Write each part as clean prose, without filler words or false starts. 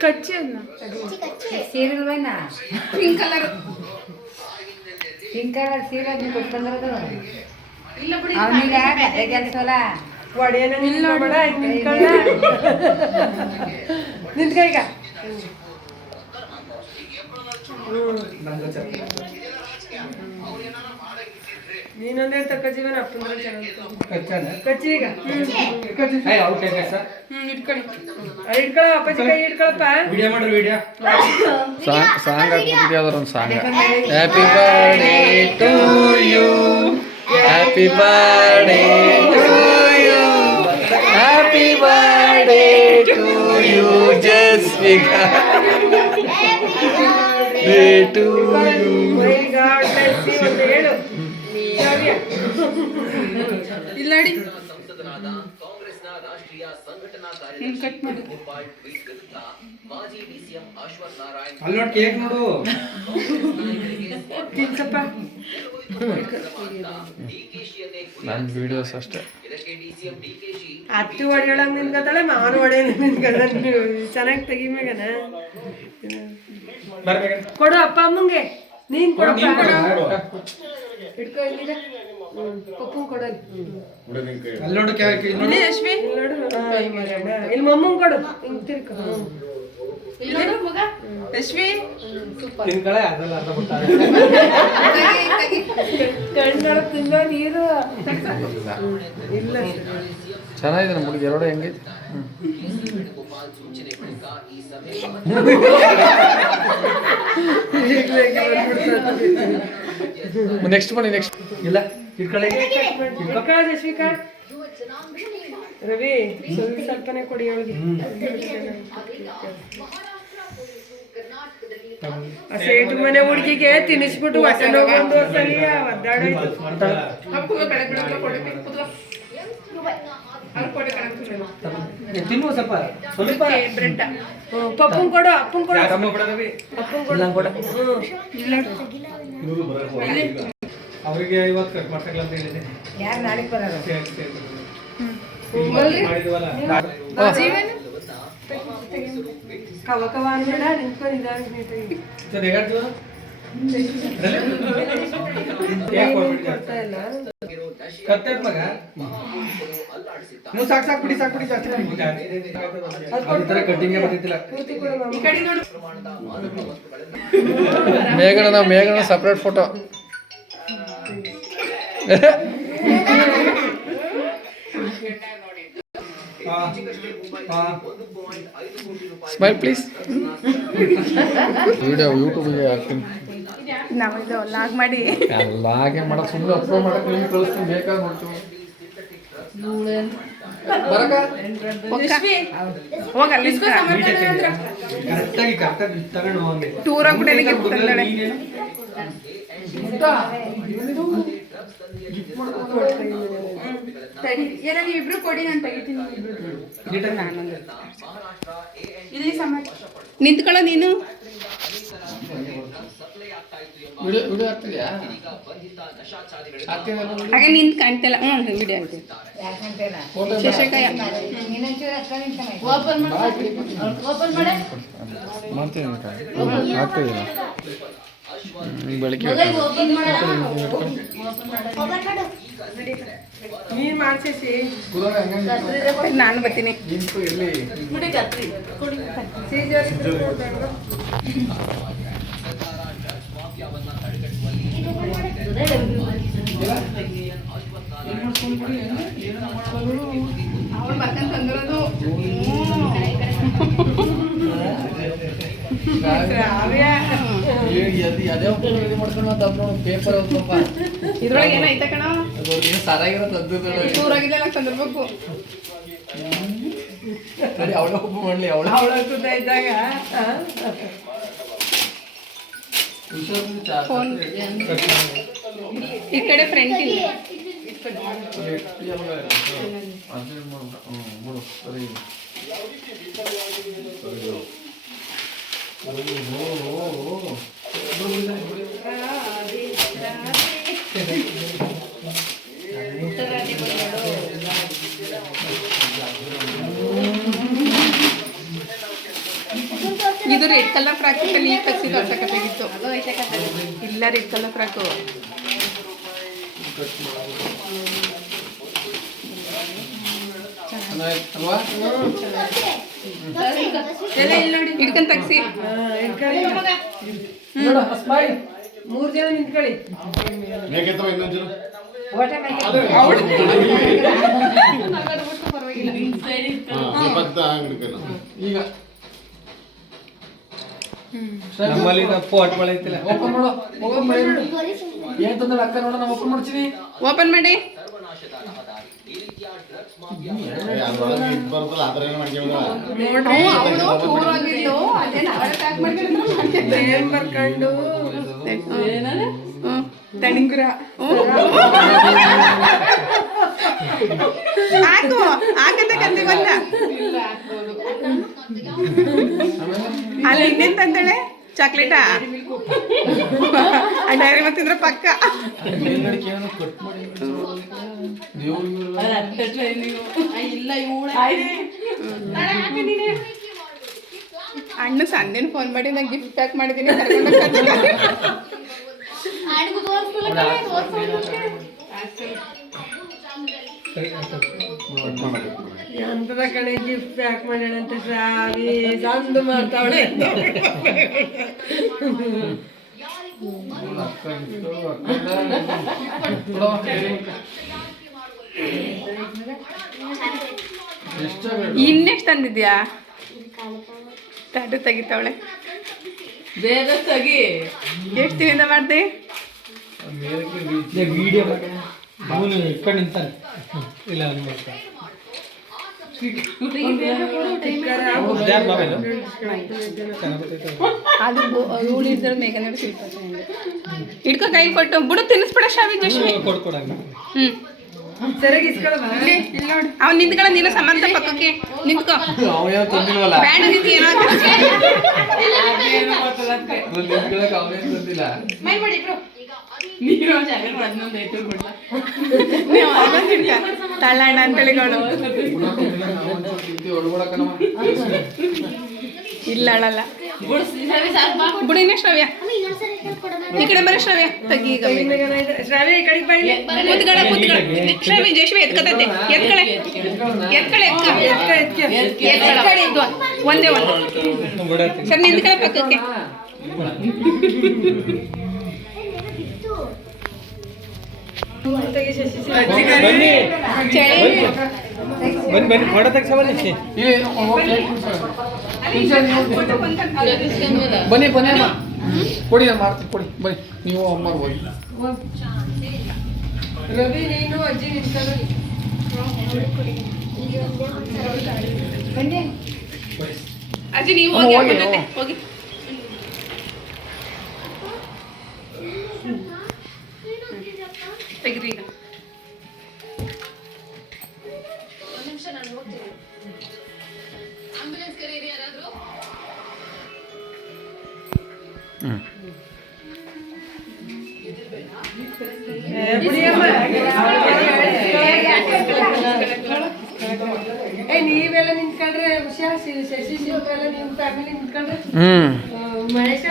ಕಚ್ಚಿ ಅನ್ನ ಸೀರೆಲ್ವೈನಾ pink colour ಸೀರೆ ಅದನ್ನ ಕೊಟ್ಕೊಂಡ್ರದು ಇಲ್ಲ ಬಿಡಿ ಅವನಿಗ ಕತೆ ಕೆಲಸವಲ್ಲ ಒಡೆಯನ ನಿಲ್ಬೇಡ ನಿಂತ್ಕೊಳ್ಳ ನಿಂತ್ಕ ಈಗ ನೀನೊಂದೇ ತಕ್ಕ ಜೀವನ ಅಪ್ಪಂದ್ರೆ ಚೆನ್ನಾಗಿ ಕಚ್ಚಿ ಈಗ ಇಟ್ಕೊಳ್ಳಿ ಇಟ್ಕೊಳ ಅಪ್ಪಾಜಿ ಕೈ ಇಟ್ಕೊಳಪ್ಪ ಸಾಂಗ್ ಹಾಕ್ಬಿಟ್ಟಿದ್ದೆ ಅದರೊಂದು song happy birthday to you happy birthday to you happy birthday to you Jasvika day to you god bless you ಅಂತ ಹೇಳು ಕಾವ್ಯ ಇಲ್ಲ ನೋಡಿ ಕಟ್ ಮಾಡಿ ಅಲ್ಲಿ ನೋಡಿ ಕೇಕ್ ನೋಡು ತಿನ್ಸಪ್ಪ ನನ್ನ ವಿಡಿಯೋಸ್ ಅಷ್ಟೇ ಅತ್ತಿ ಹೊಡೆಯೊಳಗೆ ನಿನ್ಗತಾಳೆ ಮಾನು ಹೊಡೆಯ ನಿನ್ಗದ ಚೆನ್ನಾಗಿ ತೆಗಿಮೇಗನ ಕೊಡು ಅಪ್ಪ ಅಮ್ಮಂಗೆ ನೀನ್ ಕೊಡಪ್ಪ ಇಟ್ಕೊ ಇಲ್ಲಿದೆ ಪಪ್ಪು ಕೊಡಲಿ ಅಲ್ಲಿ ನೋಡು ಕೇಕ್ ಇಲ್ಲಿ ಯಶ್ವಿ ಇಲ್ಲಿ ಮಮ್ಮಂಗ್ ಕೊಡು ಹಿಂಗ್ ತಿರ್ಕ ಇಲ್ಲಿ ನೋಡು ಮಗ ಯಶ್ವಿ ತಿನ್ಕಳೆ ಅದಲ್ಲ ಅರ್ಧ ಬಿಟ್ಟ ಕಣ್ಣೊಳ ತುಂಬ ನೀರು ಇಲ್ಲ ಚೆನ್ನಾಗಿದೆ ನಮ್ಮ ಹುಡುಗಿ ಎರಡು ಹೆಂಗೈತಿ ನೆಕ್ಸ್ಟ್ ಬನ್ನಿ ನೆಕ್ಸ್ಟ್ ಇಲ್ಲ ಇಟ್ಕೊಳ್ಳಿ ರಶ್ಮಿಕಾ ರವಿ ಸ್ವಲ್ಪನೇ ಕೊಡಿ ಅವಳಿಗೆ ಆ ಸೇಟು ಮನೆ ಹುಡುಗಿಗೆ ತಿನ್ನಿಸ್ಬಿಟ್ಟು ಹೊಟ್ಟೆ ನೋವು ಬಂದು ಸರಿ ಒದ್ದಾಡೋಯ್ತು ತಿನ್ನುವ ಸ್ವಲ್ಪ ಸ್ವಲ್ಪ ಬ್ರೆಡ್ ಪಪ್ಪನ್ ಕೊಡು ಅಪ್ಪನ್ ಕೊಡು ಅಪ್ಪನ್ ಕೊಡು ಅವರಿಗೆ ಇವತ್ತು ಕಟ್ ಮಾಡ್ಸಕ್ಲ ಅಂತ ಹೇಳಿದೆ ಯಾರು ನಾಳೆಗೆ ಬರೋದು ಕವ ಕವ ಅನ್ಬೇಡ ನಿಂತ್ಕೊಂಡು ಇದಾಗಿ ಕೊಡ್ತಾ ಇಲ್ಲ ಸಾಕು ಬಿಡಿ ಜಾಸ್ತಿ ಕಟ್ಟಿಂಗ್ ಬರ್ತಿಲ್ಲ ಮೇಘನ separate photo smile please video ಯೂಟ್ಯೂಬ್ಗೆ ಹಾಕ್ತೀನಿ ನಾವಿದು ಲಾಗ್ ಮಾಡಿ ಲಾಗೆ ಮಾಡಕ್ಕೆ ಸುಮ್ಮನೆ ಅಪ್ಲೋಡ್ ಮಾಡಕ್ಕೆ ನಿಮ್ಗೆ ಕಳಿಸ್ತೀನಿ ಬೇಕಾದ್ರೆ ನೋಡ್ತೀವಿ ಹೋಗಲ್ಲ ಟೂರ್ ಆಗ್ಬಿಟ್ಟೆ ನೀವು ಇಬ್ರು ಕೊಡಿ ನಾನು ತೆಗಿತೀನಿ ಇಲ್ಲಿ ನಿಂತ್ಕೊಳ್ಳೋ ನೀನು ವಿಡಿಯೋ ಆಗ್ತಿದ್ಯಾ ಹಾಗೆ ನಿಂತು ಕಾಣ್ತಿಲ್ಲ ವಿಡಿಯೋ ಆಗ್ತೀವಿ ಶಶಕಾಯ ಮಾಡ್ತೀನಿ ಆಗ್ತಿದ್ದೀನ ಬೆಳಗ್ಗೆ ನೀನ್ ಮಾಡ್ಸೇಸಿ ನಾನು ಬರ್ತೀನಿ ಅವಳು ಬರ್ಕೊಂಡು ತಂದಿರೋದು ಇದ್ರೊಳಗೆ ಏನೈತೆ ಕಣ ಊರಾಗಿದ್ದೆಲ್ಲ ತಂದಿರ್ಬೇಕು ಅವಳ ಒಬ್ಬ ಮಾಡ್ಲಿ ಅವಳ ಇದ್ದಾಗ ಫೋನ್ ಈ ಕಡೆ ಫ್ರೆಂಡ್ ಇಲ್ಲ ಇದು ರೆಡ್ ಕಲರ್ ಫ್ರಾಕ್ ಈ ತಗ್ಸಿ ತೋರ್ಸಕತ್ತಾಗಿತ್ತು ಇಲ್ಲ ರೆಡ್ ಕಲರ್ ಫ್ರಾಕು ಅಲ್ವಾ ಹಿಡ್ಕೊಂಡ್ ತಗ್ಸಿ ಸ್ಮೈಲ್ 3 ಜನ ನಿಂತ್ಕೊಳ್ಳಿ. ಓಟ ಮೇಲೆ ಈಗ ನಮ್ಮಲ್ಲಿ ಪೋಟ್ ಬಳೈತಿಲ್ಲ. ಓಪನ್ ಮಾಡು ಓಪನ್ ಮಾಡಿ ಏನ್ ತಂದ್ರೆ ಅಕ್ಕ ನೋಡ ನಾವು ಓಪನ್ ಮಾಡ್ತೀವಿ ಓಪನ್ ಮಾಡಿ ಏನ್ ಬರ್ಕೊಂಡು ತಣಿಂಗುರ ಹಾಕು ಹಾಕಂತ ಕಂದಿ ಬಂದ ಅಲ್ಲಿ ಇನ್ನೇನ್ ತಂದಾಳೆ ಚಾಕ್ಲೇಟಾ ಡೈರಿ ಮತ್ತಿದ್ರೆ ಪಕ್ಕ ಕಟ್ ಮಾಡಿ ಅಣ್ಣ ಸಂದೇನ ಫೋನ್ ಮಾಡಿ ನಂಗೆ ಗಿಫ್ಟ್ ಪ್ಯಾಕ್ ಮಾಡಿದ್ದೀನಿ ಅಂತದ ಕಡೆ ಗಿಫ್ಟ್ ಪ್ಯಾಕ್ ಮಾಡ್ಯಾಳಂತೆ ಶ್ರಾವಿ ಸಂದು ಮಾಡ್ತಾವಳೆ. ಇನ್ನೆಷ್ಟು ತಂದಿದ್ಯಾ ತಡು ತೆಗಿತಾವಳೆ ಬೇಗ ತೆಗಿ ಎಷ್ಟು ದಿನದಿಂದ ಮಾಡ್ದೆ ವಿಡಿಯೋ ಅವನು ಇಟ್ಕೊಂಡು ನಿಂತಾನೆ ಇಲ್ಲ ಅವ್ನು ಮಾಡ್ತಾನೆ. ಅದ್ಯಾರ ಮೊಬೈಲು ಅದು ರೂಢಿ ಇದ್ದರೆ ಮೇಘನ ಶಿಲ್ಪ ಹಿಡ್ಕೊ ಕೈ ಕೊಟ್ಟು ಬುಡು ತಿನ್ನಿಸ್ಬಿಡ ಶಾವಿ ಜಶ್ವಿ ಕೊಡ್ಕೊಡಂಗ ಸರಿಯಾಗಿ ಇಸ್ಕೊಳವ ಅವ್ನು ನಿಂತ್ಕೊಳ್ಳ ನೀನು ಸಮಾಂತ ಪಕ್ಕಕ್ಕೆ ನಿಂತ್ಕೊ ಅವನೇನು ತಂದಿಲ್ವಲ್ಲ ಬ್ಯಾಂಡ್ ನಿಂತು ಏನೋ ಅವನೇನು ತಂದಿಲ್ಲ ತಳ್ಳಣ್ಣ ಅಂತೇಳಿಗಳು ಒಳಗೊಳಕನವ ಇಲ್ಲ ಅಳಲ್ಲ ಬುಡು ಇನ್ನೇ ಶ್ರವ್ಯ ಈ ಕಡೆ ಬರೀ ಶ್ರವ್ಯ ತಗ್ಗಿ ಈಗ ಶ್ರಾವಿ ಈ ಕಡೆಗೆ ಬೈಲಿ ಕೂತ್ಗಳ ಶ್ರವ್ಯ ಜಶ್ವಿ ಎತ್ಕತೈತೆ ಎತ್ಕಳೆ ಎತ್ಕಳೆ ಎತ್ಕಳೆ ಇದು ಒಂದೇ ಒಂದು ಸರ್ ನಿಂತ್ಕಳೆ ಪಕ್ಕಕ್ಕೆ ಬನ್ನಿ ಚಳಿ ಬನ್ನಿ ಬನ್ನಿ ಫೋಟೋ ತೆಗ್ಸ ಬನ್ನಿ. ಬನ್ನಿ ಬನ್ನಿ ಅಮ್ಮ ಕೊಡಿ ನಾನು ಮಾಡ್ತೀನಿ ಕೊಡಿ ಬನ್ನಿ ನೀವು ಅಮ್ಮ ಹೋಗಿ ರವಿ ನೀನು ಅಜ್ಜಿ ನಿಂತ್ಕೊಂಡು ಅಜ್ಜಿ ನೀವು ಹೋಗಿ ಅಮ್ಮನ ಜೊತೆ ಹೋಗಿ ತೆಗಿರಿ ಈಗ ನೀವೆಲ್ಲ ನಿಂತ್ಕೊಂಡ್ರೆ ಉಷಾ ಶಶಿ ಶಿಲ್ಪ ಎಲ್ಲ ನಿಮ್ಮ ಫ್ಯಾಮಿಲಿ ನಿಂತ್ಕೊಂಡ್ರೆ ಮಹೇಶ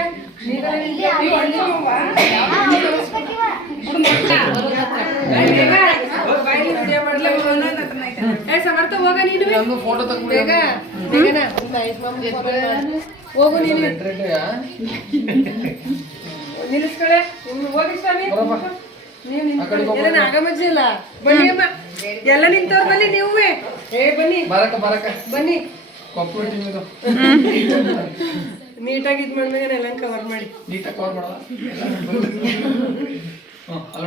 ಸಮರ್ಥ ಹೋಗ ನೀನು ಫೋಟೋ ಬೇಗ ಬೇಗನ ಹೋಗು ನೀನು ನಿಲ್ಲಿಸ್ಕೊಳ್ಳೆ ಹೋಗಿ ಸ್ವಾಮಿ ನೀವು ನಾಗಮಜ್ಜಿ ಅಲ್ಲ ಬನ್ನಿ ಅಮ್ಮ ಎಲ್ಲ ನಿಂತವ್ರು ಬನ್ನಿ ನೀವೇ ಬನ್ನಿ ಬರಕ ಬನ್ನಿ ಕೊಪ್ಪಳ ಟೀಮ್ ಇದು ನೀಟಾಗಿ ಇದು ಮಾಡ್ಬೇಕು ಎಲ್ಲ ಕವರ್ ಮಾಡಿ ನೀಟಾಗಿ ಕವರ್ ಮಾಡಲ್ಲ ಅಲ್ಲ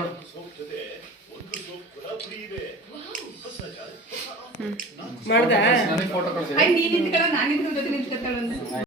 ಮಾಡ್ದಾ ನನಗೆ ಫೋಟೋ ಕಳಿಸಿ ನೀನ್ ನಿಂತ್ಕೊಳ್ಳ ನಾನು ನಿಂತ್ಕೊಳ್ಳ ಜೊತೆ ನಿಂತ್ಕೊತಾಳ